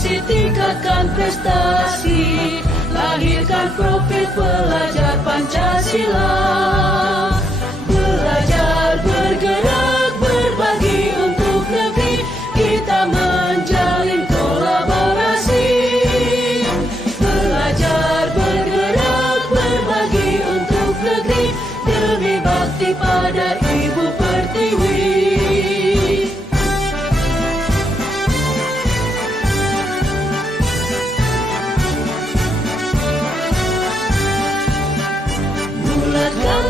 Mesti tingkatkan prestasi, lahirkan profil pelajar Pancasila. Belajar, bergerak, berbagi untuk negeri, kita menjalin kolaborasi. Belajar, bergerak, berbagi untuk negeri, demi bakti pada Ibu Pertiwi. Bulatkan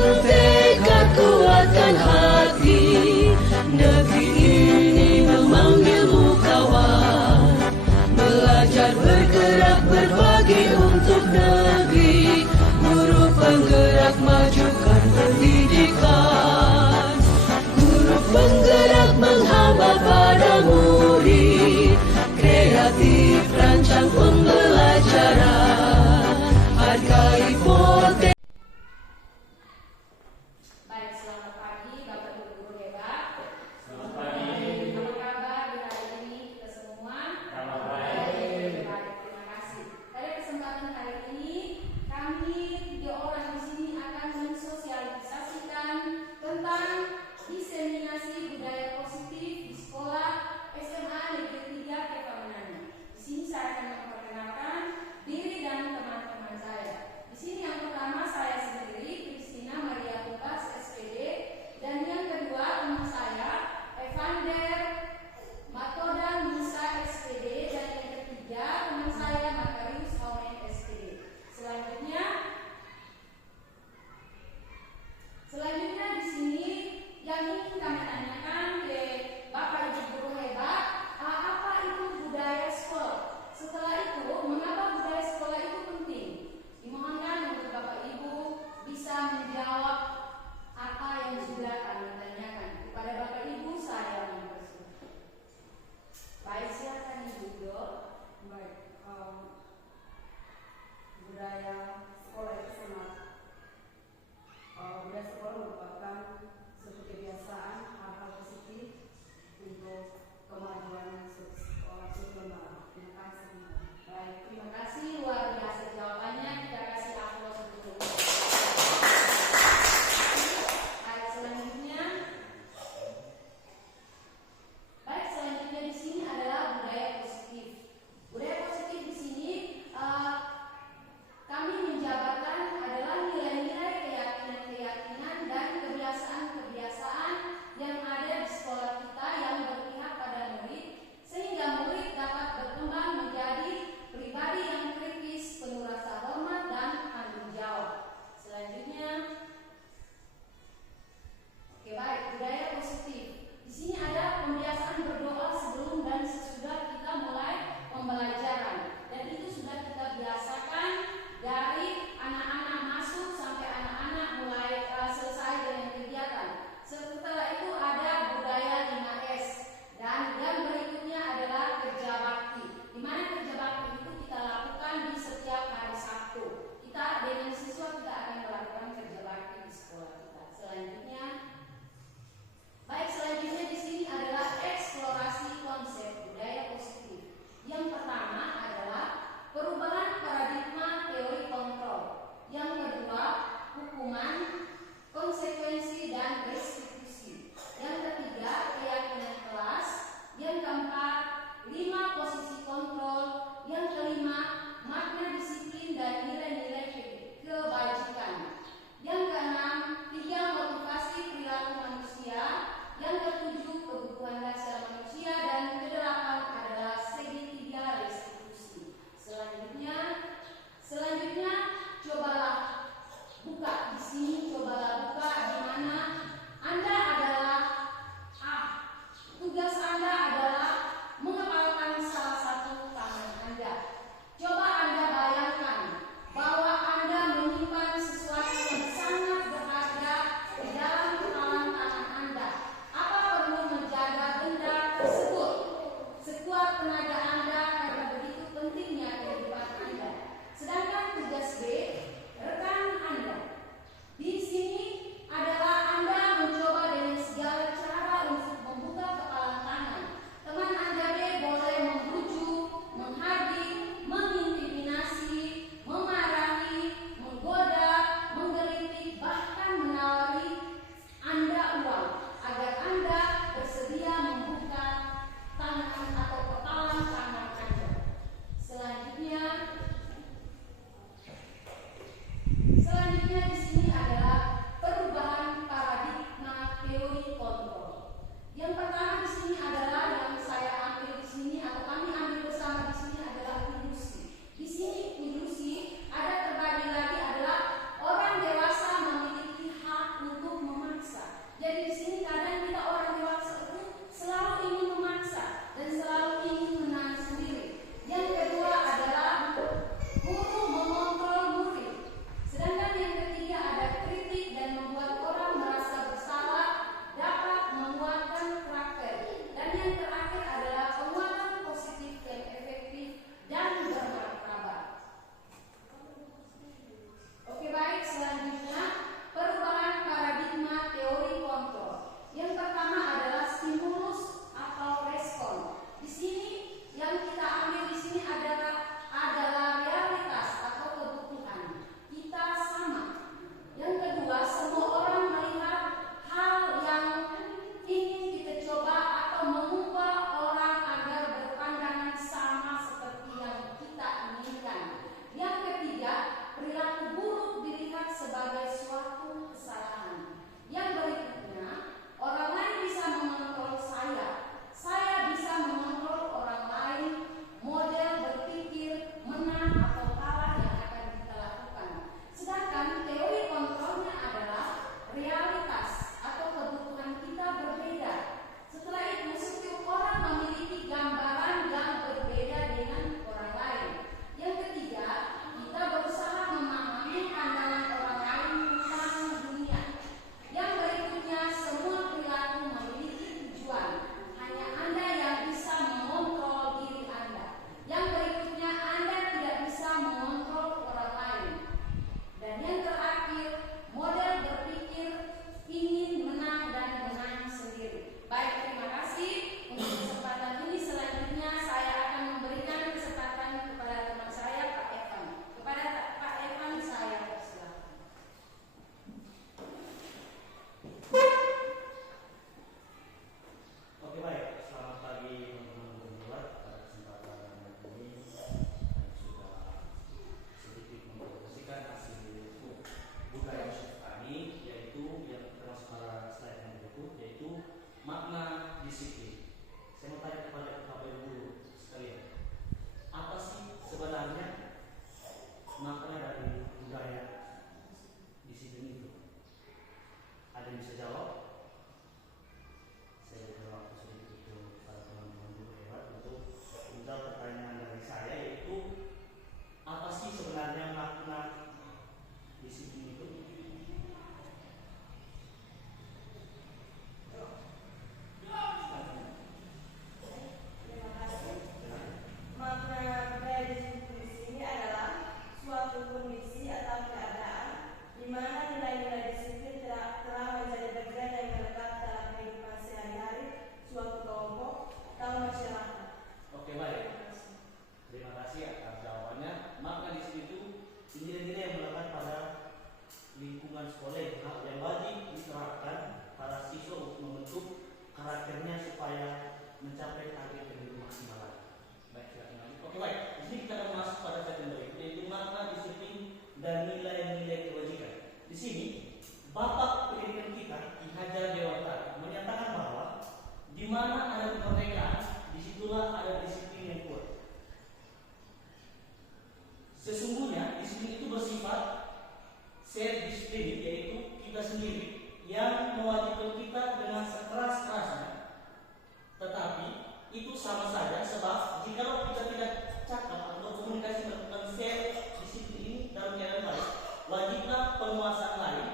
itu sama saja, sebab jika kita tidak cakap atau komunikasi tentang self disiplin ini dalam keadaan baik, wajiblah penguasaan lain.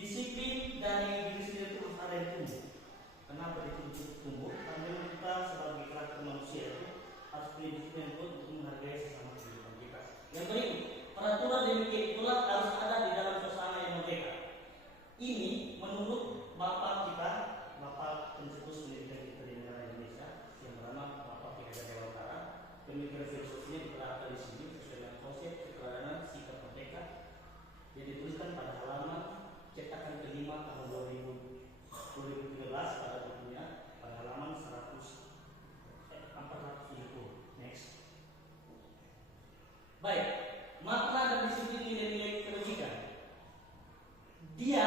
Disiplin dari diri sendiri itu harus ada yang tumbuh. Kenapa itu tumbuh? Karena kita sebagai karakter manusia itu harus punya disiplin untuk menghargai sesama kehidupan kita. Yang berikut, peraturan demikian itulah harus ada di dalam suasana yang merdeka. Ini menurut Bapak kita, Bapak Pencetus Pendidikan kita di negara Indonesia yang bernama Bapak Ki Hajar Dewantara. Pemikiran filosofisnya diterapkan di sini sesuai dengan konsep keteladanan sikap merdeka yang dituliskan pada halaman cetakan kelima tahun 2013 pada bukunya pada halaman 470. Next. Baik, makna dan disiplin nilai-nilai kebajikan. Dia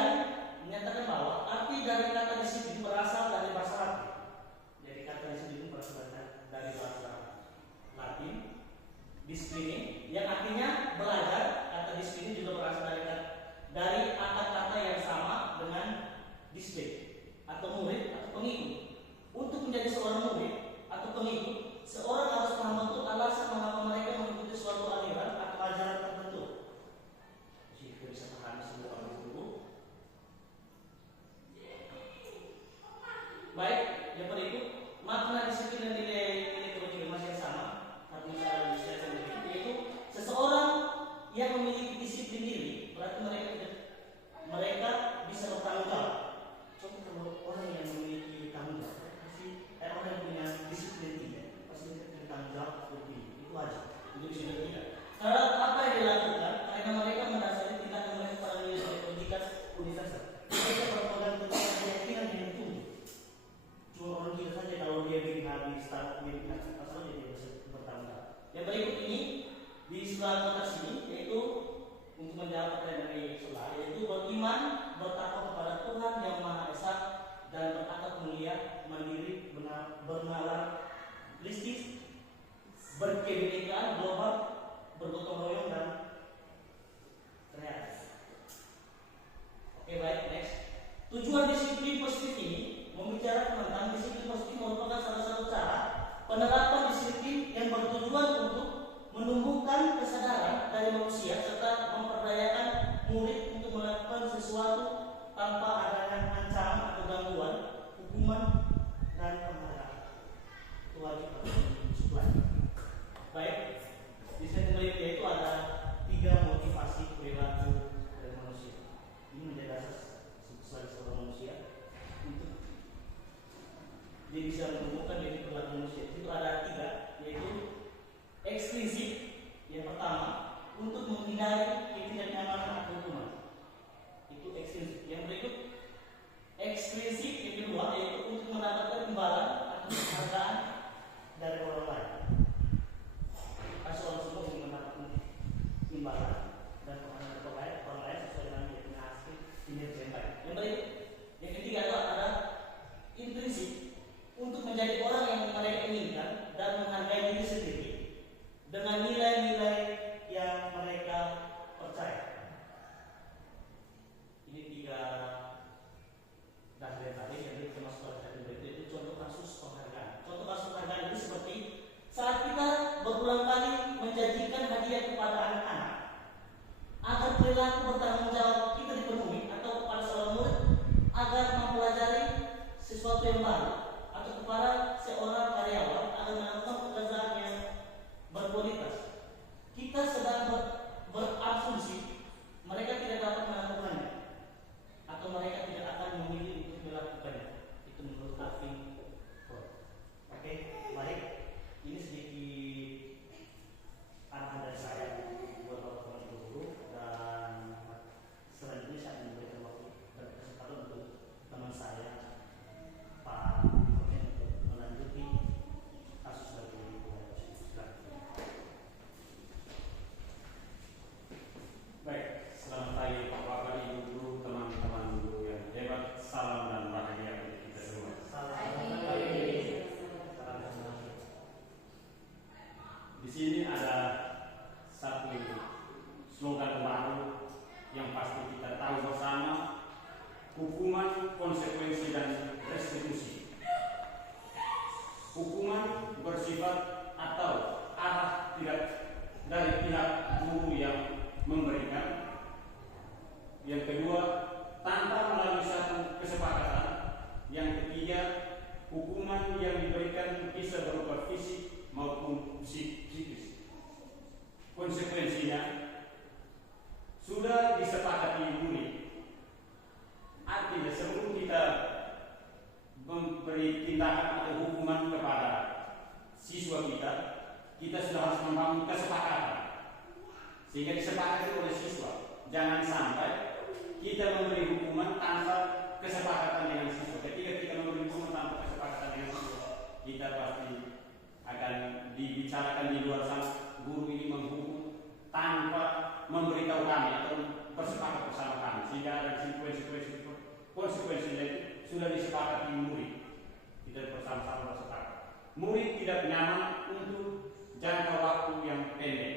menyatakan bahwa arti dari kata disiplin berasal dari bahasa Latin. Jadi kata disiplin berasal dari bahasa Latin, disiplin, yang artinya belajar. Kata disiplin juga berasal dari akar kata yang sama dengan disiplin atau murid atau pengikut. Untuk menjadi seorang murid atau pengikut, seorang harus paham betul alasan mengapa mereka mengikuti suatu aliran atau ajaran tertentu. Jadi kita bisa pahami semua orang dulu. Baik, yang berikut makna disiplin dan nilai kebajikan masih yang sama. Artinya saya bisa yaitu seseorang yang memiliki disiplin diri berarti mereka bisa bertanggung jawab. Contoh kalau orang yang memiliki tanggung jawab, orang yang punya disiplin tinggi, pasti dia punya tanggung jawab lebih. Itu aja. Itu bisa tidak. Terhadap apa yang dilakukan, karena mereka mendasari tindakan mereka pada nilai kebajikan universal. Mereka berpegang teguh keyakinan yang tumbuh. Cuma orang kita saja kalau dia bikin habis, dia bikin habis, pasalnya dia bisa bertanggung jawab. Yang berikut ini di sebelah kotak sini yaitu untuk menjawab pertanyaan dari sebelah, yaitu beriman, bertakwa kepada Tuhan yang Maha Esa dan berakhlak mulia, mandiri, bernalar listis, berkebinekaan global, bergotong royong dan kreatif. Oke, baik, next. Tujuan disiplin positif ini membicarakan tentang disiplin positif merupakan salah satu cara penerapan disiplin yang bertujuan untuk menumbuhkan kesadaran dari manusia serta memperdayakan murid untuk melakukan sesuatu tanpa adanya ancaman atau gangguan, hukuman dan penghargaan. Itu wajib harus disuplai. Baik, di sini yaitu ada 3 motivasi perilaku dari manusia. Ini menjadi dasar sebagai seorang manusia untuk dia bisa menemukan dari perilaku manusia. Itu ada 3, yaitu eksklusif yang pertama untuk menghindari ketidaknyamanan atau hukuman. Itu eksklusif. Yang berikut eksklusif yang kedua yaitu untuk mendapatkan imbalan atau penghargaan dari orang lain. Orang semua ingin mendapatkan imbalan dan penghargaan orang lain sesuai dengan dia punya hasil kinerja yang baik. Yang berikut yang ketiga adalah intrinsik untuk menjadi orang yang mereka inginkan dan menghargai diri sendiri dengan nilai-nilai yang mereka percaya. Ini 3 dasar tadi yang termasuk pada itu contoh kasus penghargaan. Contoh kasus penghargaan ini seperti hukuman kepada siswa kita, kita sudah harus membangun kesepakatan sehingga disepakati oleh siswa. Jangan sampai kita memberi hukuman tanpa kesepakatan dengan siswa. Ketika kita memberi hukuman tanpa kesepakatan dengan siswa, kita pasti akan dibicarakan di luar sana, guru ini menghukum tanpa memberitahu kami atau bersepakat bersama kami, sehingga ada konsekuensinya itu sudah disepakati murid. Kita bersama-sama bersepakat. Murid tidak nyaman untuk jangka waktu yang pendek.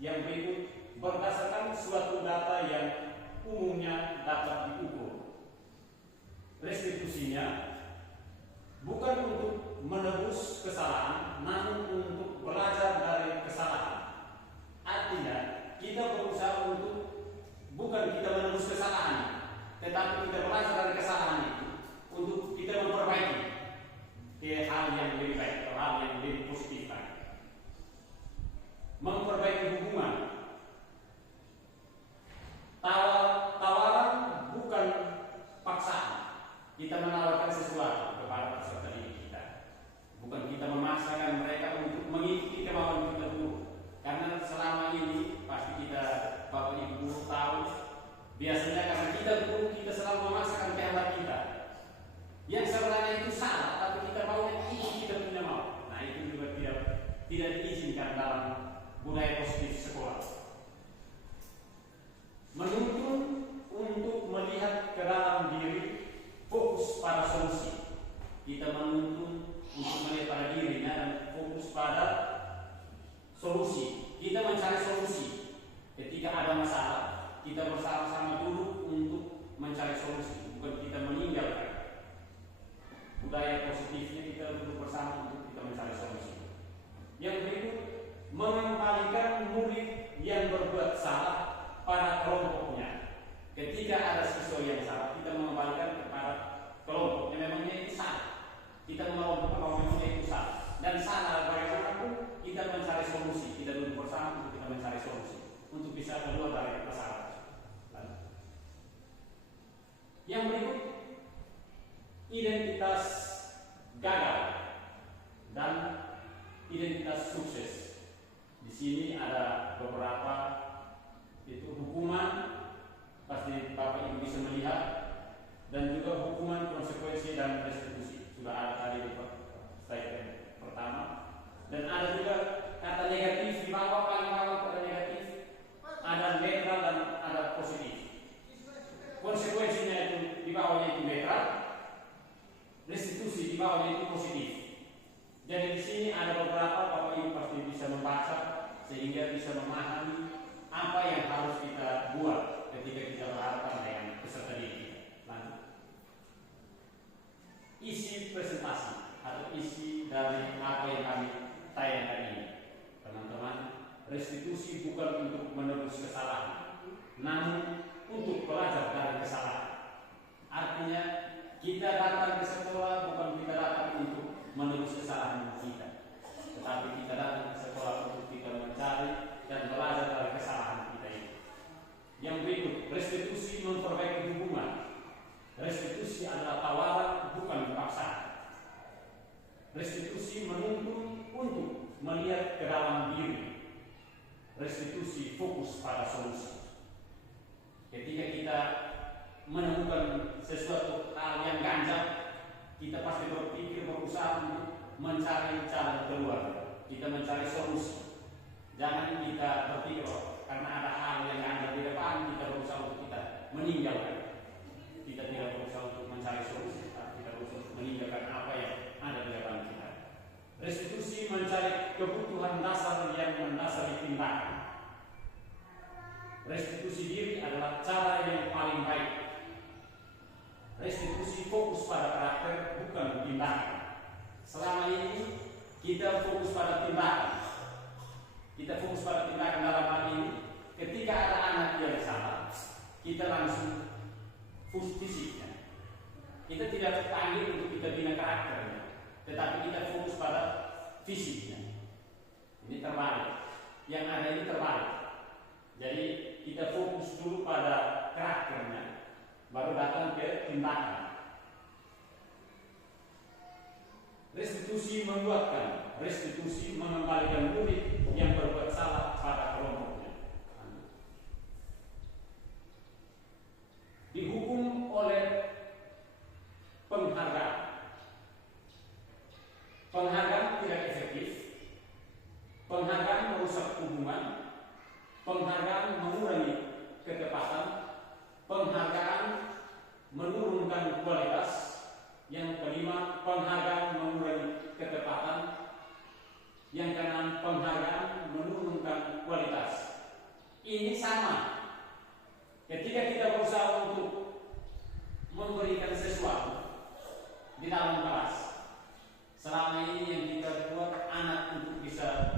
Yang berikut berdasarkan suatu data yang umumnya dapat diukur. Restitusinya bukan untuk menebus kesalahan, namun untuk belajar dari kesalahan. Artinya, kita berusaha untuk bukan kita menebus kesalahan, tetapi kita belajar dari kesalahan itu untuk kita memperbaiki ke hal yang lebih baik, ke hal yang lebih positif. Memperbaiki hubungan. Tawaran bukan paksaan. Kita menawarkan sesuatu kepada peserta didik kita. Bukan kita memaksakan mereka untuk mengikuti kemauan kita dulu. Karena selama ini pasti kita Bapak Ibu guru tahu, biasanya karena kita guru kita selalu memaksakan kehendak kita. Yang sebenarnya itu salah, tapi kita mau ini kita punya mau. Nah itu juga tidak diizinkan dalam budaya positif sekolah. Menuntun untuk melihat ke dalam diri, fokus pada solusi. Kita menuntun untuk melihat pada dirinya dan fokus pada solusi. Kita mencari solusi. Ketika ada masalah, kita bersama-sama duduk untuk mencari solusi, bukan kita meninggalkan. Budaya positifnya kita duduk bersama untuk kita mencari solusi. Yang berikut, mengembalikan murid yang berbuat salah pada kelompoknya. Ketika ada siswa yang salah, kita mengembalikan kepada kelompoknya. Memangnya itu salah. Kita mau memangnya itu salah. Dan salah bagaimanapun kita mencari solusi. Kita duduk bersama untuk kita mencari solusi untuk bisa keluar dari kesalahan. Yang berikut, identitas gagal dan identitas sukses. Di sini ada beberapa itu hukuman, pasti Bapak Ibu bisa melihat, dan juga hukuman, konsekuensi dan restitusi. Sudah ada tadi di slide pertama. Dan ada juga kata negatif di bawah, paling bawah kata negatif, ada netral dan ada positif. Konsekuensinya itu di bawahnya itu netral, restitusi di bawahnya itu positif. Jadi di sini ada beberapa, Bapak Ibu pasti bisa membaca sehingga bisa memahami apa yang harus kita buat ketika kita berhadapan dengan peserta didik. Lanjut. Isi presentasi atau isi dari apa yang kami tayangkan ini, teman-teman, restitusi bukan untuk menebus kesalahan, namun untuk belajar dari kesalahan. Artinya kita datang ke sekolah bukan kita datang untuk menebus kesalahan kita, tetapi kita datang ke sekolah untuk kita mencari dan belajar dari kesalahan kita ini. Yang berikut, restitusi memperbaiki hubungan. Restitusi adalah tawaran, bukan paksaan. Restitusi menuntun untuk melihat ke dalam diri. Restitusi fokus pada solusi. Ketika kita menemukan sesuatu hal yang ganjal, kita pasti berpikir, berusaha untuk mencari jalan keluar. Kita mencari solusi. Jangan kita berpikir karena ada hal yang ganjal di depan, kita berusaha untuk kita meninggalkan. Kita tidak berusaha untuk mencari solusi, tapi kita berusaha untuk meninggalkan apa yang ada di depan kita. Restitusi mencari kebutuhan dasar yang mendasari tindakan. Restitusi diri adalah cara yang paling baik. Restitusi fokus pada karakter, bukan tindakan. Selama ini kita fokus pada tindakan. Kita fokus pada tindakan dalam hal ini. Ketika ada anak yang salah, kita langsung fisiknya. Kita tidak panggil untuk kita bina karakternya, tetapi kita fokus pada fisiknya. Ini terbalik. Yang ada ini terbalik. Jadi kita fokus dulu pada karakternya, baru datang ke tindakan. Restitusi menguatkan, restitusi mengembalikan murid yang berbuat salah pada kelompoknya. Dihukum oleh penghargaan. Penghargaan tidak efektif, penghargaan merusak hubungan, penghargaan mengurangi ketepatan, penghargaan menurunkan kualitas. Yang kelima, penghargaan mengurangi ketepatan. Yang keenam, penghargaan menurunkan kualitas. Ini sama. Ketika kita berusaha untuk memberikan sesuatu di dalam kelas, selama ini yang kita buat anak untuk bisa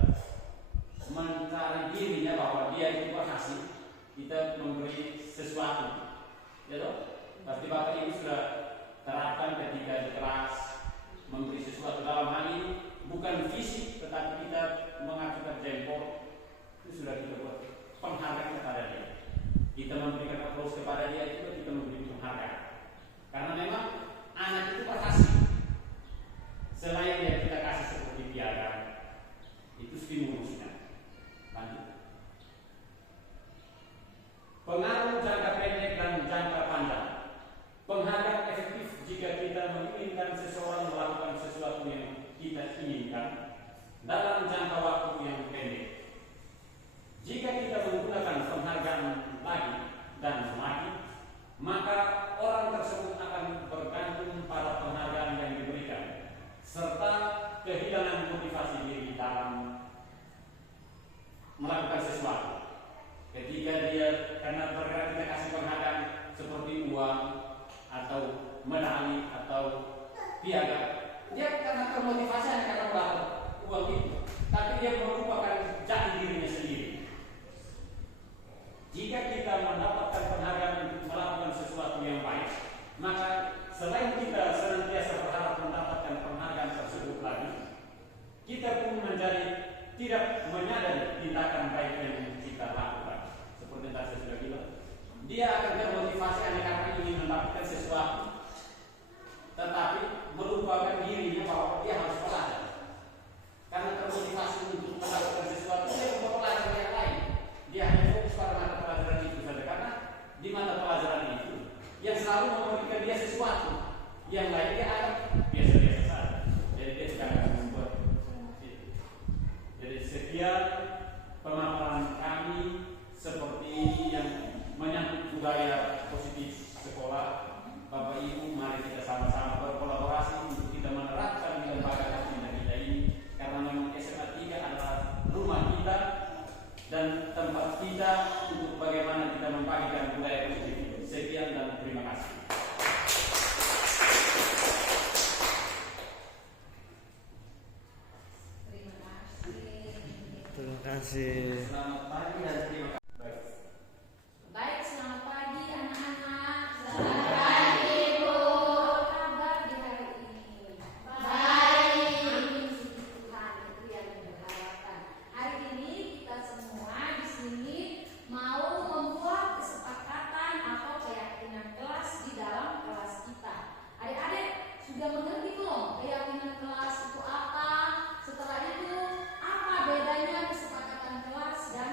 mencari dirinya bahwa dia itu berhasil, kita memberi sesuatu. Ya toh? Pasti Bapak Ibu sudah terapkan ketika di kelas memberi sesuatu. Dalam hal ini bukan fisik, tetapi kita mengajukan jempol, itu sudah kita buat penghargaan kepada dia. Kita memberikan aplaus kepada dia, itu kita memberi penghargaan. Karena memang anak itu berhasil. Selain yang kita kasih seperti piagam, itu stimulusnya. Lanjut. Pengaruh jangka pendek dan jangka panjang. Penghargaan efektif jika kita menginginkan seseorang melakukan sesuatu yang kita inginkan dalam jangka waktu yang pendek. Jika kita menggunakan penghargaan lagi dan lagi, maka orang tersebut akan bergantung pada penghargaan yang diberikan, serta kehilangan motivasi diri dalam melakukan sesuatu. Ketika dia karena bergerak kita kasih penghargaan seperti uang atau medali atau piagam, dia karena termotivasi karena melakukan uang itu, tapi dia merupakan jati dirinya sendiri. Jika kita mendapatkan penghargaan untuk melakukan sesuatu yang baik, maka selain kita senantiasa berharap mendapatkan penghargaan tersebut lagi, kita pun menjadi tidak menyadari tindakan baik yang kita lakukan. Seperti yang tadi saya sudah bilang, dia akan termotivasi hanya karena ingin mendapatkan sesuatu, tetapi melupakan dirinya bahwa dia harus belajar. Karena termotivasi untuk melakukan sesuatu, dia lupa pelajaran yang lain. Dia hanya fokus pada mata pelajaran itu saja, karena di mata pelajaran itu yang selalu memberikan dia sesuatu, yang lain dia anggap biasa-biasa saja. Jadi dia tidak akan membuat itu. Jadi sekian pemaparan kami seperti yang menyangkut budaya positif sekolah. Bapak Ibu, mari kita sama-sama berkolaborasi untuk kita menerapkan di lembaga kita ini, karena memang SMA 3 adalah rumah kita dan tempat kita untuk bagaimana kita membagikan budaya positif. Sekian dan terima kasih. Terima kasih. Selamat pagi dan terima kasih. Baik, selamat pagi anak-anak. Selamat pagi, Bu. Apa kabar di hari ini? Baik. Amin, puji Tuhan, itu yang diharapkan. Hari ini kita semua di sini mau membuat kesepakatan atau keyakinan kelas di dalam kelas kita. Adik-adik sudah mengerti belum keyakinan kelas itu apa? Setelah itu apa bedanya kesepakatan kelas dan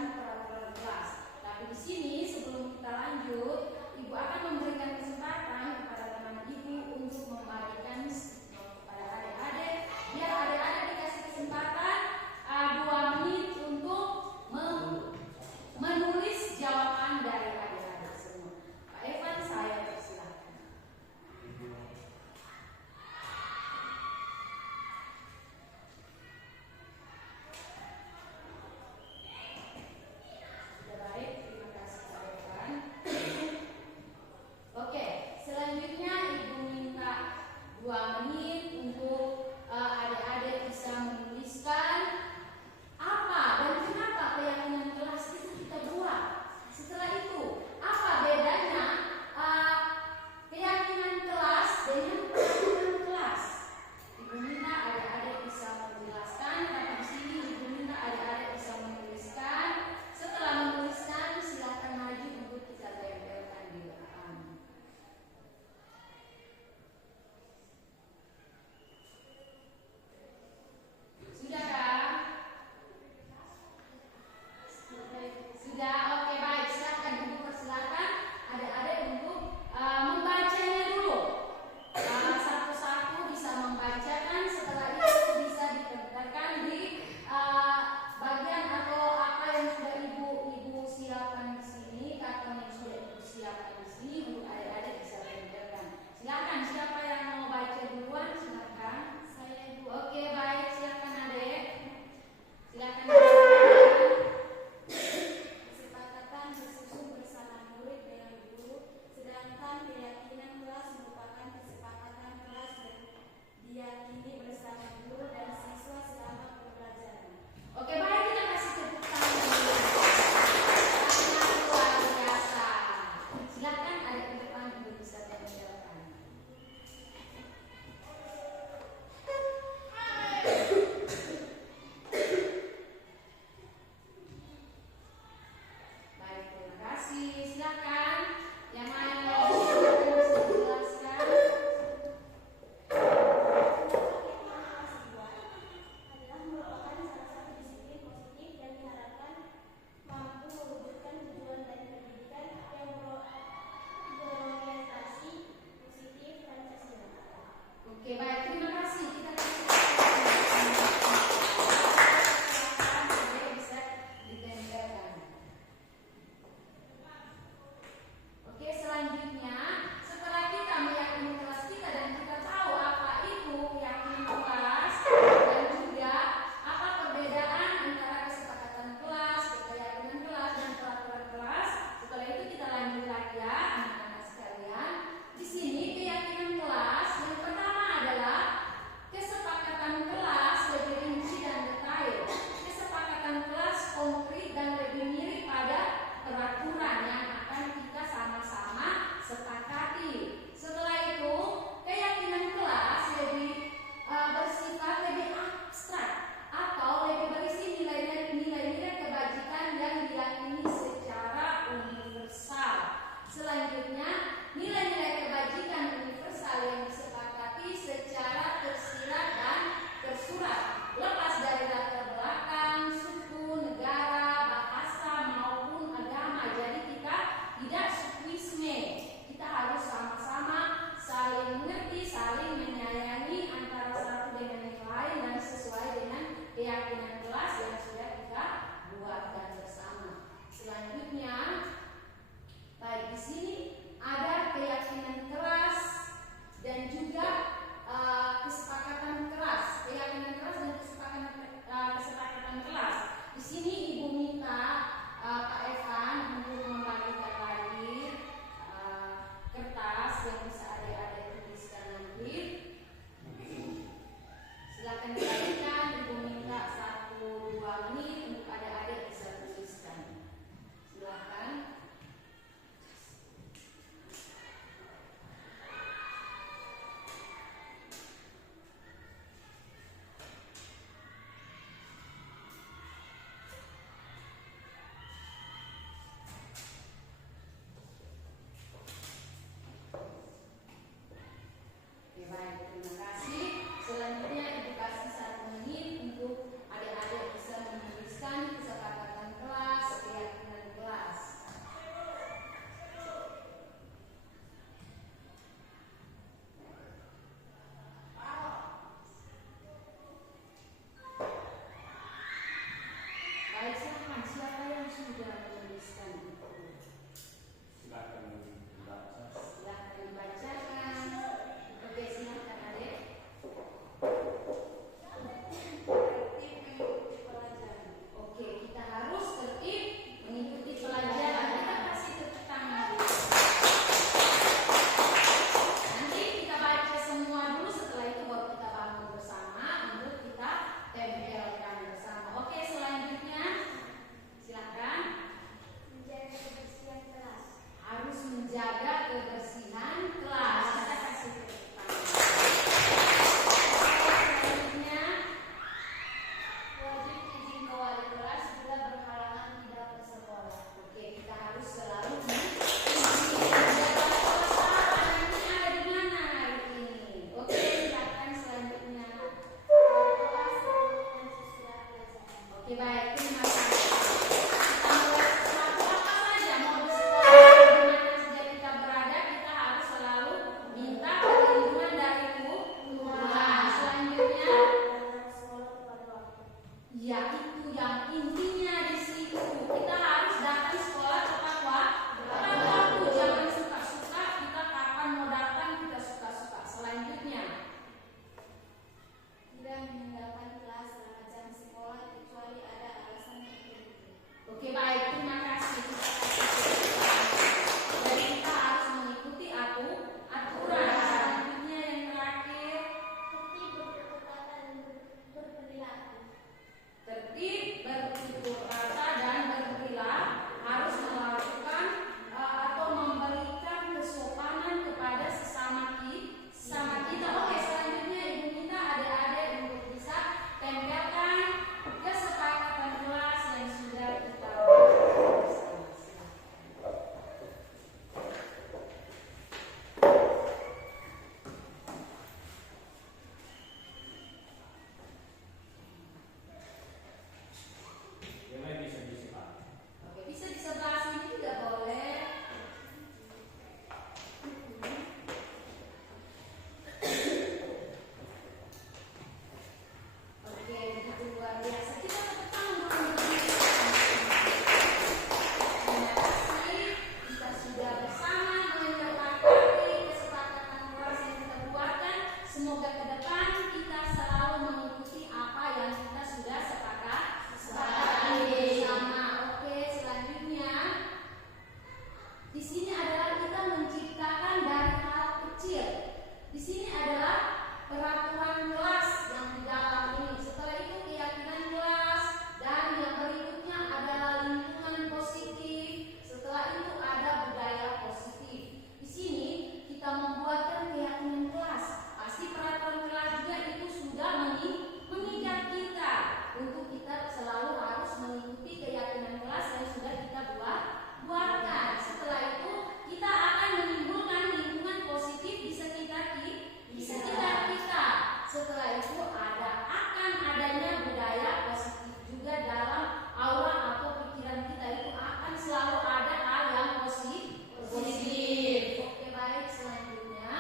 Setelah itu akan adanya budaya positif juga dalam aura atau pikiran kita, itu akan selalu ada hal yang positif. Oke, baik, selanjutnya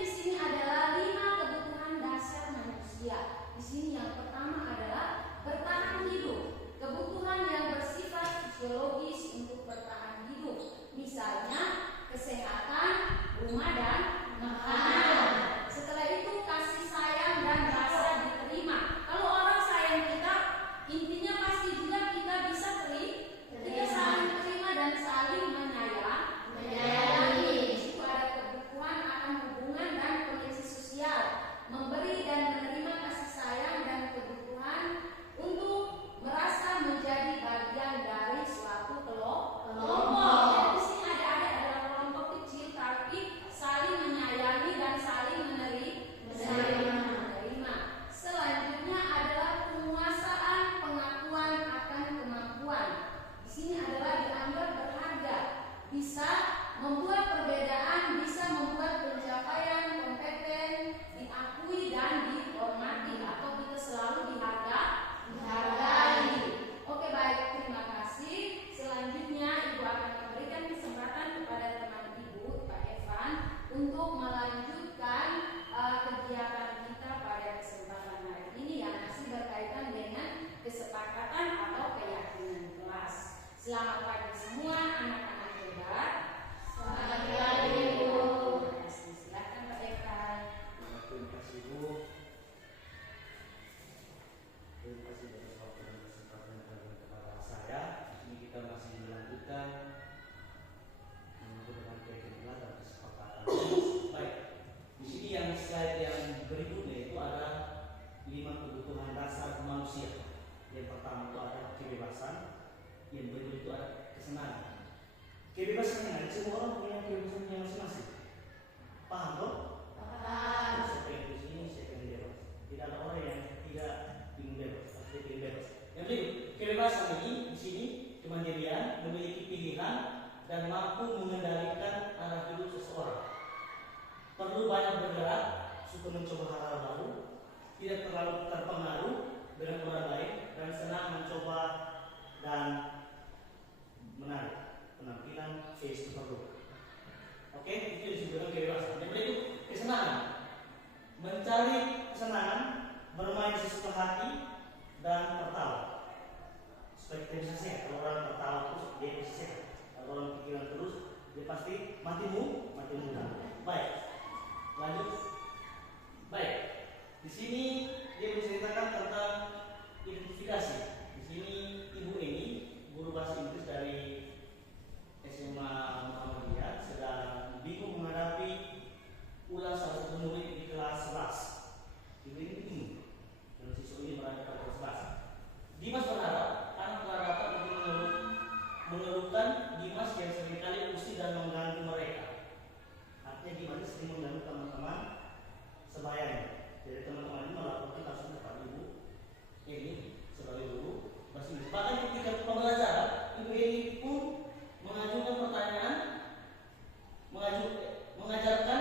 di sini adalah 5 kebutuhan dasar manusia. Di sini yang pertama adalah bertahan hidup. Kebutuhan yang bersifat fisiologis untuk bertahan hidup. Misalnya kesehatan, rumah dan makanan. Setelah itu kasih sayang dan rasa diterima. Kalau orang sayang kita, intinya pasti juga kita bisa kita saling terima dan saling menyayangi. Di situ ada kebutuhan akan hubungan dan koneksi sosial, memberi dan menerima kasih sayang dan kebutuhan untuk merasa menjadi bagian dari suatu kelompok. Di sini ada kelompok kecil tapi saling menyayangi dan saling menerima. Selanjutnya adalah penguasaan pengakuan akan kemampuan. Di sini adalah dianggap berharga, bisa membuat perbedaan, bisa membuat pencapaian kompeten diakui dan dihormati, atau kita selalu dihargai. Oke, baik, terima kasih. Selanjutnya Ibu akan memberikan kesempatan kepada teman Ibu, Pak Evan, untuk melanjutkan kegiatan kita pada kesempatan hari ini yang masih berkaitan dengan kesepakatan atau keyakinan kelas. Selamat pagi semua anak-anak hebat. Selamat pagi, Ibu. Silakan Pak Evan. Terima kasih Bu. Terima kasih atas waktu dan kesempatan yang diberikan kepada saya. Di sini kita masih melanjutkan menggunakan keyakinan dan kesepakatan. Baik. Di sini yang slide yang berikutnya itu ada 5 kebutuhan dasar manusia. Yang pertama itu ada kebebasan, yang berikut itu ada kesenangan. Kebebasan yang ada, semua orang punya kebebasannya masing-masing. Paham toh? Paham. Saya pengen di sini, saya pengen bebas. Tidak ada orang yang tidak ingin bebas, pasti ingin bebas. Yang berikut, kebebasan ini di sini kemandirian, memiliki pilihan dan mampu mengendalikan arah hidup seseorang. Perlu banyak bergerak, suka mencoba hal-hal baru, tidak terlalu terpengaruh dengan orang lain, dan senang mencoba dan menarik penampilan face to perlu. Oke, itu disebutkan kebebasan. Yang berikut, kesenangan. Mencari kesenangan, bermain sesuka hati, dan tertawa. Supaya kita bisa sehat. Kalau orang tertawa terus, dia bisa sehat. Kalau orang pikiran terus, dia pasti mati muda. Baik. Lanjut. Baik. Di sini dia menceritakan tentang identifikasi. Di sini Ibu Eni, guru bahasa Inggris dari SMA Muhammadiyah, sedang bingung menghadapi ulas salah satu murid di kelas 11. Ibu ini bingung dan siswa ini merayakan kelas 11. Dimas berharap anak-anak dapat mengeluhkan Dimas yang seringkali usir dan mengganggu mereka. Artinya Dimas sering mengganggu teman-teman sebayanya. Jadi teman-teman ini melakukan kasus kepada Ibu ini sebagai guru bahasa Inggris. Bahkan ketika pembelajaran, Ibu ini pun mengajukan pertanyaan, mengajarkan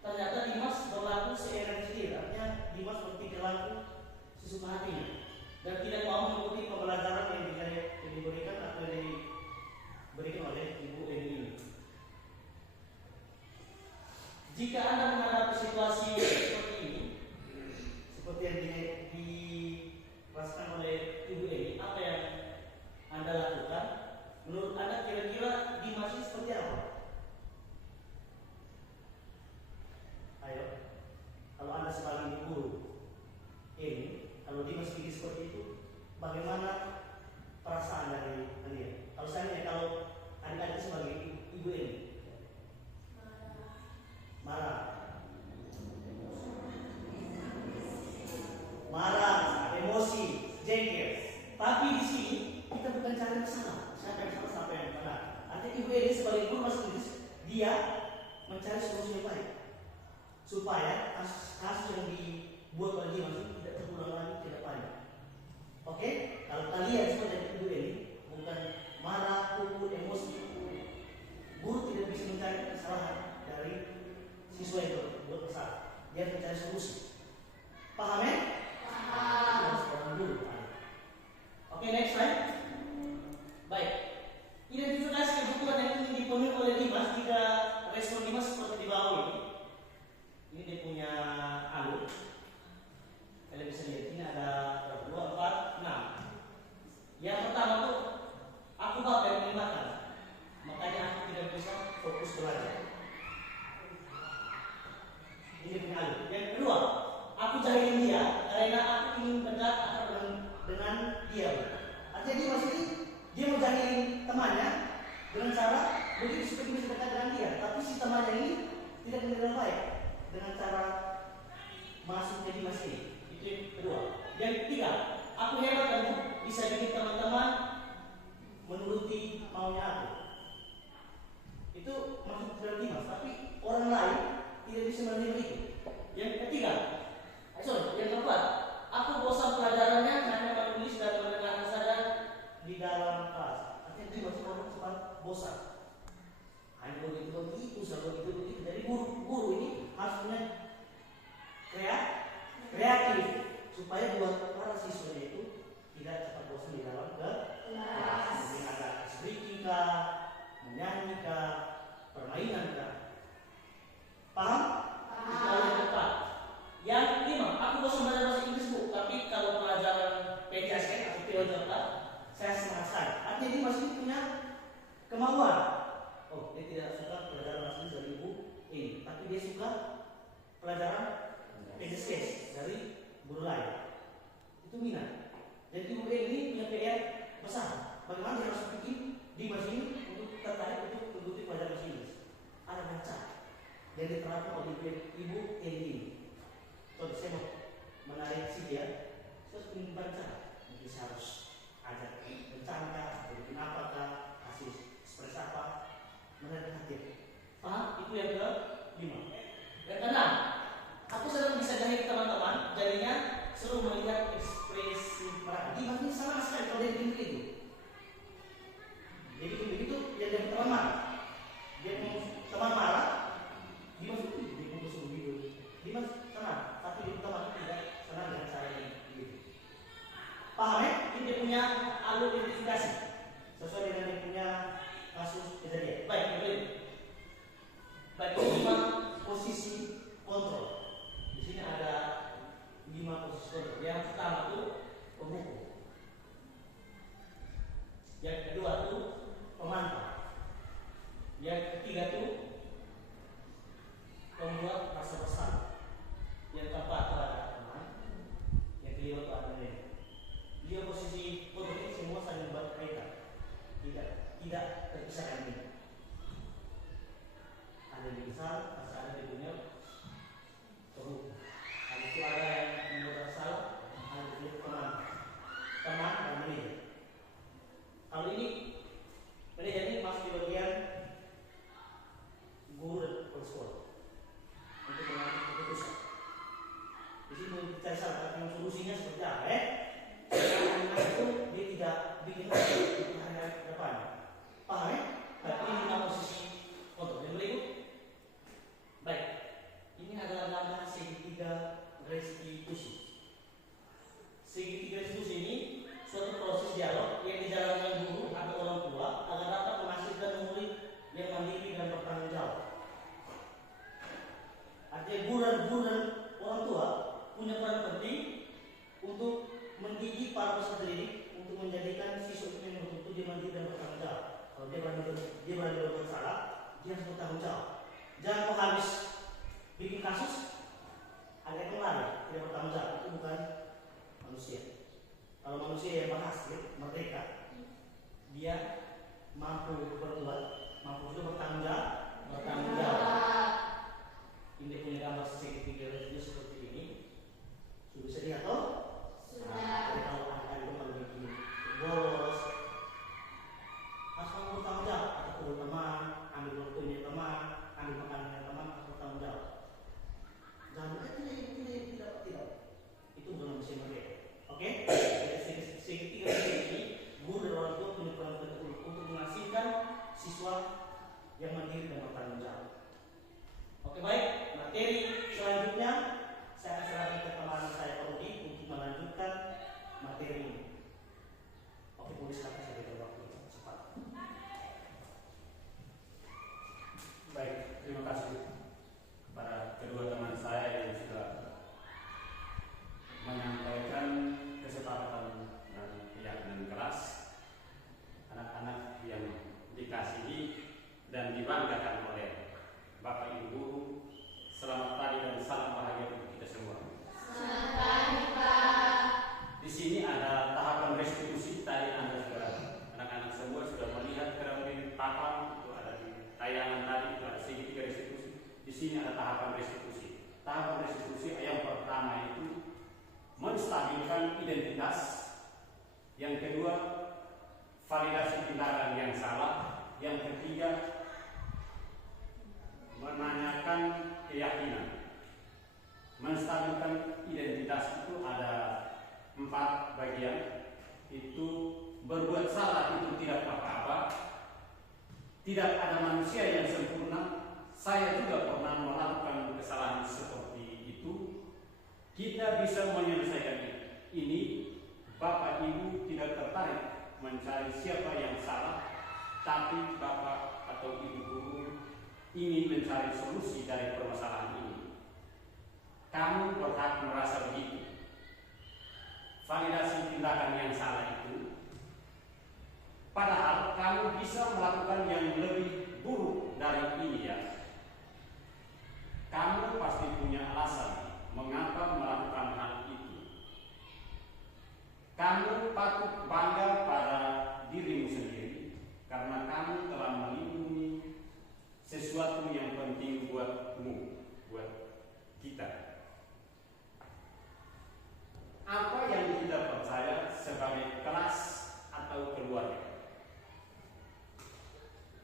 ternyata Dimas berlaku seenak sendiri. Artinya Dimas berpikir laku sesuka hatinya dan tidak mau mengikuti pembelajaran yang diberikan atau diberikan oleh Ibu ini. Jika Anda menghadapi situasi seperti ini, seperti yang dirasakan oleh Ibu ini, apa yang Anda lakukan? Menurut Anda kira-kira Dimas ini seperti apa? Ayo, kalau Anda sebagai guru ini, kalau Dimas bikin seperti itu, bagaimana perasaan dari kalian? Kalau saya kalau adik-adik sebagai Ibu ini, marah, emosi, jengkel. Tapi di sini kita bukan cari kesalahan. Siapa yang salah, siapa yang benar. Artinya Ibu ini sebagai guru bahasa Inggris, dia mencari solusi yang baik supaya kasus yang dibuat oleh dia masih tidak terulang lagi, tidak banyak. Oke, kalau kalian sebagai Ibu ini bukan marah, pukul, emosi, guru tidak bisa mencari kesalahan dari siswa yang berbuat kesalahan. dia mencari solusi. Paham ya? Paham. Sekarang dulu. Oke, next slide. Baik. Identifikasi kebutuhan yang ingin dipenuhi oleh Dimas. Jika respon Dimas seperti di bawah ini. Ini dia punya alur. Kalian bisa lihat ini ada 2, 4, 6. Yang pertama tuh aku bab dan melibatkan. Makanya aku tidak bisa fokus belajar. Ini punya alur. Yang kedua, aku jahilin dia karena aku ingin dekat atau dengan dia. Artinya dia masih dia mau jahilin temannya dengan cara begitu supaya bisa dekat dengan dia. Tapi si temannya ini tidak menerima baik dengan cara masuknya di masjid. Itu yang kedua. Yang ketiga, aku hebat dan bisa bikin teman-teman menuruti maunya aku. Itu maksud dari Dimas. Tapi orang lain tidak bisa menerima itu. Yang ketiga, yang keempat, aku bosan pelajarannya hanya menulis dan mendengarkan saja di dalam kelas. Artinya Dimas orang cepat bosan. Hanya begitu, selalu begitu. Jadi guru ini harus punya kreatif supaya buat para siswanya itu tidak cepat bosan di dalam kelas. Mungkin ada speaking kah, menyanyi kah, permainan kah. Paham? Itu yang keempat. Yang kelima, aku bosan belajar bahasa Inggris Bu, tapi kalau pelajaran PJSN atau teori saya semangat sekali. Artinya dia masih punya kemauan. Oh, dia tidak suka pelajaran bahasa Inggris dari ibu ini, tapi dia suka pelajaran PJSN dari guru lain. Itu minat. Jadi ibu ini punya PR besar. Bagaimana dia harus bikin di masjid untuk tertarik untuk mengikuti pelajaran bahasa Inggris. Ada baca yang diterapkan oleh ibu ini. Kalau saya mau menarik si dia, terus ingin baca, mungkin saya harus ajak bercanda, bikin apakah, kasih ekspres apa, menarik hati. Paham? Itu yang ke-5. Yang ke-6, aku sedang bisa jahit teman-teman, jadinya seru melihat ekspresi mereka. Dimas ini sama sekali kalau dia bikin begitu. Dia bikin begitu, dia jadi teman marah. Dia mau teman marah, Dimas itu dia mau suruh gitu. Dimas senang, tapi di teman tidak senang dengan cara ini. Gitu. Paham ya? Ini dia punya alur identifikasi sesuai dengan dia punya kasus kejadian. Baik, boleh. Baik, 5 posisi kontrol. Di sini ada 5 posisi kontrol. Yang pertama itu pemukul. Yang kedua itu pemantau. Yang ketiga itu pembuat rasa bersalah. Yang keempat itu ada teman. Yang kelima itu ada nilai. Dia posisi kontrol ini semua saling berkaitan. Tidak terpisahkan ini. Ada yang besar, ada yang punya pemukul. Habis itu ada yang membuat rasa, ada yang punya teman dan nilai. Kalau ini manajer ini masuk di bagian guru dan kepala sekolah untuk mengambil keputusan. Di sini mau dicari salah, tapi solusinya seperti apa ya? Karena itu dia tidak bikin di hari-hari ke depan. Paham ya? Tapi ini 5 posisi kontrol. Yang berikut, baik. Ini adalah gambar segitiga restitusi. Segitiga restitusi ini suatu proses dialog yang dijalankan guru atau orang tua agar dapat menghasilkan murid yang mandiri dan bertanggung jawab. Artinya guru dan orang tua punya peran penting untuk mendidik para peserta didik untuk menjadikan siswa itu yang betul-betul dia mandiri dan bertanggung jawab. Kalau dia berani berbuat salah, dia harus bertanggung jawab. Jangan kau habis bikin kasus ada yang lari tidak bertanggung jawab. Itu bukan manusia. Kalau manusia yang berhasil, merdeka, dia mampu berbuat, mampu juga bertanggung jawab. Ini punya gambar segitiga restitusi seperti ini. Sudah bisa lihat toh? Sudah. Jadi kalau ada kalau begini, bolos, harus kamu bertanggung jawab. Atau turun teman, ambil waktunya teman, ambil makanannya teman, harus bertanggung jawab. Jangan tidak. Itu bukan manusia merdeka. Oke? Segitiga ini, guru dan orang tua punya peran penting untuk menghasilkan siswa yang mandiri dan menstabilkan identitas. Yang kedua, validasi tindakan yang salah. Yang ketiga, menanyakan keyakinan. Menstabilkan identitas itu ada 4 bagian. Itu berbuat salah itu tidak apa-apa. Tidak ada manusia yang sempurna. Saya juga pernah melakukan kesalahan seperti itu. Kita bisa menyelesaikan ini. Bapak Ibu tidak tertarik mencari siapa yang salah, tapi Bapak atau Ibu guru ingin mencari solusi dari permasalahan ini. Kamu berhak merasa begitu. Validasi tindakan yang salah itu, padahal kamu bisa melakukan yang lebih buruk dari ini ya. Kamu pasti punya alasan mengapa melakukan hal itu. Kamu patut bangga pada dirimu sendiri karena kamu telah melindungi sesuatu yang penting buatmu, buat kita. Apa yang kita percaya sebagai kelas atau keluarga?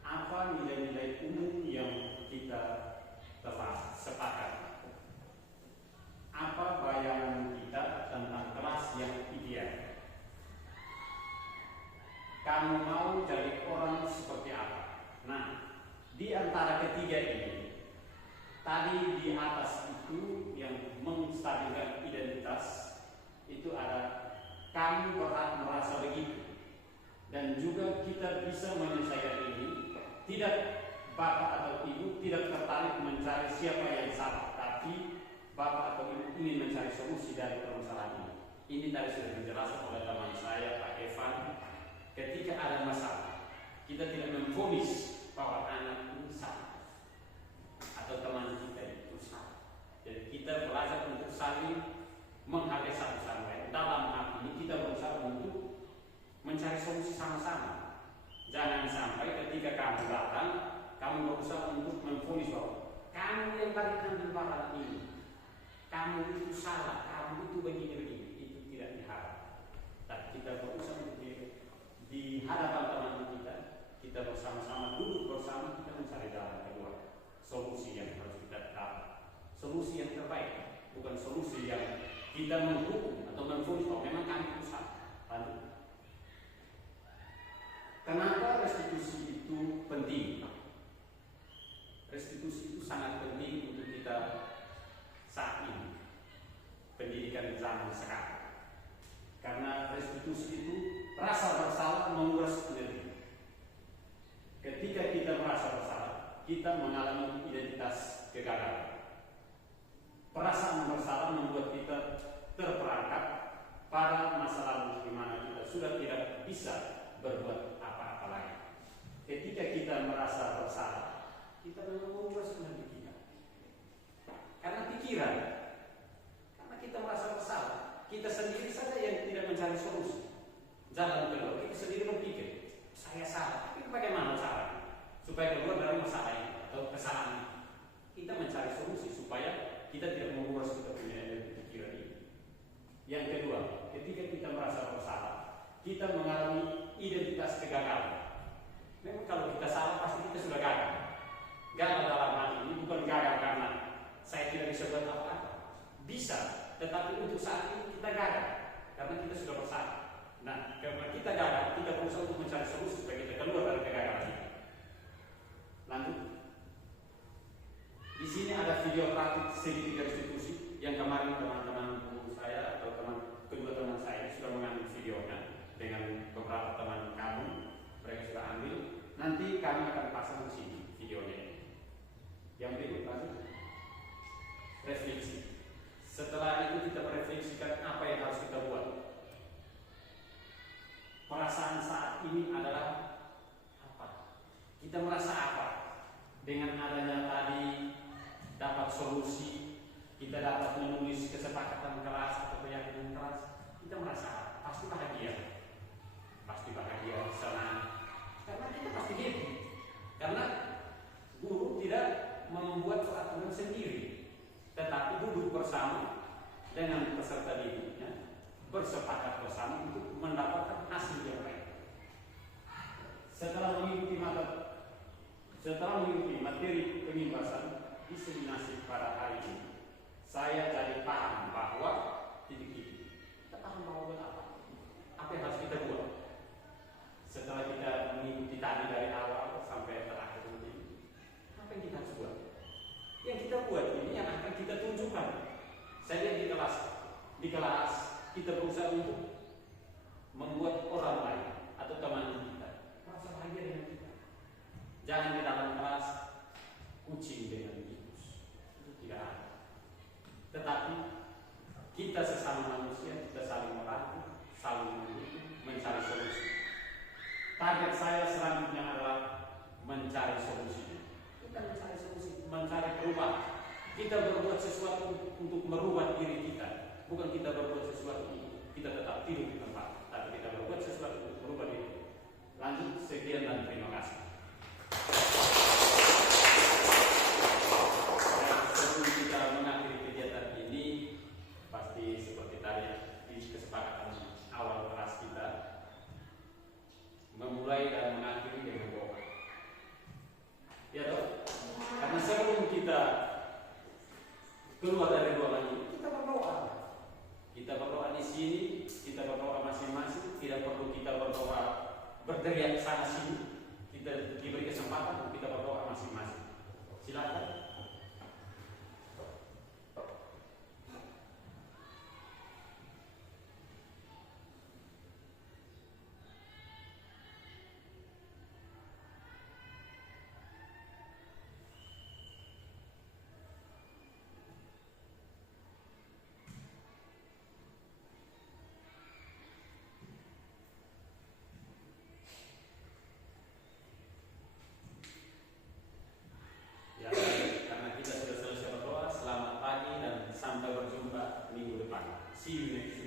Apa nilai-nilai umum yang kita telah sepakat? Apa bayangan kita tentang kelas yang ideal? Kamu mau jadi orang seperti apa? Nah, di antara ketiga ini, tadi di atas itu yang menstabilkan identitas, itu ada kamu berhak merasa begitu. Dan juga kita bisa menyelesaikan ini. Tidak Bapak atau Ibu tidak tertarik mencari siapa yang salah, tapi Bapak atau Ibu ingin mencari solusi dari permasalahan ini. Ini tadi sudah dijelaskan oleh teman saya Pak Evan. Ketika ada masalah, kita tidak memvonis bahwa anak ini salah atau teman kita itu salah. Jadi kita belajar untuk saling menghargai satu sama lain. Dalam hal ini kita berusaha untuk mencari solusi sama-sama. Jangan sampai ketika kamu datang, kamu berusaha untuk memvonis bahwa kamu yang tadi ambil barang ini, kamu itu salah, kamu itu begini-begini. Itu tidak diharap. Tapi kita berusaha untuk di hadapan teman kita bersama-sama duduk bersama, kita mencari jalan keluar, solusi yang harus kita dapat, solusi yang terbaik, bukan solusi yang kita menghukum atau memvonis bahwa memang kami itu salah. Lalu, kenapa restitusi itu penting? Restitusi itu sangat penting untuk kita saat ini, pendidikan zaman sekarang. Karena restitusi itu rasa bersalah menguras energi. Ketika kita merasa bersalah, kita mengalami identitas kegagalan. Perasaan bersalah membuat kita terperangkap pada masa lalu di mana kita sudah tidak bisa berbuat apa-apa lagi. Ketika kita merasa bersalah, kita memang menguras energi kita. Karena pikiran, karena kita merasa bersalah, kita sendiri saja yang tidak mencari solusi. Jalan keluar, kita sendiri berpikir, saya salah, tapi bagaimana caranya supaya keluar dari masalah ini atau kesalahan ini? Kita mencari solusi supaya kita tidak menguras kita punya energi pikiran ini. Yang kedua, ketika kita merasa bersalah, kita mengalami identitas kegagalan. Memang kalau kita salah pasti kita sudah gagal. Gagal dalam hal ini bukan gagal karena saya tidak bisa buat apa-apa. Bisa, tetapi untuk saat ini kita gagal karena kita sudah bersalah. Nah, karena kita gagal, kita berusaha untuk mencari solusi supaya kita keluar dari kegagalan ini. Lanjut. Di sini ada video praktik sedikit restitusi yang kemarin teman-teman guru saya atau kedua teman saya sudah mengambil videonya dengan beberapa teman kamu, mereka sudah ambil. Nanti kami akan pasang di sini videonya. Yang berikut lanjut. Refleksi. Setelah itu kita merefleksikan apa yang harus kita buat. Perasaan saat ini adalah apa? Kita merasa apa? Dengan adanya tadi dapat solusi, kita dapat menulis kesepakatan kelas atau keyakinan kelas, kita merasa pasti bahagia, senang, karena kita pasti happy, karena guru tidak membuat peraturan sendiri, tetapi duduk bersama dengan peserta didiknya bersepakat bersama untuk mendapatkan hasil yang baik. Setelah mengikuti materi pembahasan diseminasi pada hari ini, saya jadi paham bahwa kita paham bahwa apa yang harus kita buat. Setelah kita mengikuti tadi dari awal sampai terakhir ini, apa yang kita harus buat? Yang kita buat ini yang akan kita tunjukkan. Saya lihat di kelas kita berusaha untuk membuat orang lain atau teman kita merasa bahagia dengan kita. Jangan di dalam kelas kucing dengan tikus, itu tidak ada. Tetapi kita sesama manusia, kita saling melatih, saling mendukung, mencari solusi. Target saya selanjutnya adalah mencari solusi. Bukan mencari solusi, mencari perubahan. Kita berbuat sesuatu untuk merubah diri kita, bukan kita berbuat sesuatu untuk kita tetap tidur di tempat, tapi kita berbuat sesuatu untuk merubah diri. Lanjut, sekian dan terima kasih. Sebelum kita mengakhiri kegiatan ini, pasti seperti tadi di kesepakatan awal kelas kita, memulai dan mengakhiri dengan doa. Ya toh? Karena sebelum kita keluar dari ruangan ini, kita berdoa. Kita berdoa di sini, kita berdoa masing-masing. Tidak perlu kita berdoa berteriak sana sini. Kita diberi kesempatan untuk kita berdoa masing-masing. Silakan. Ya, karena kita sudah selesai berdoa, selamat pagi dan sampai berjumpa minggu depan. See you next.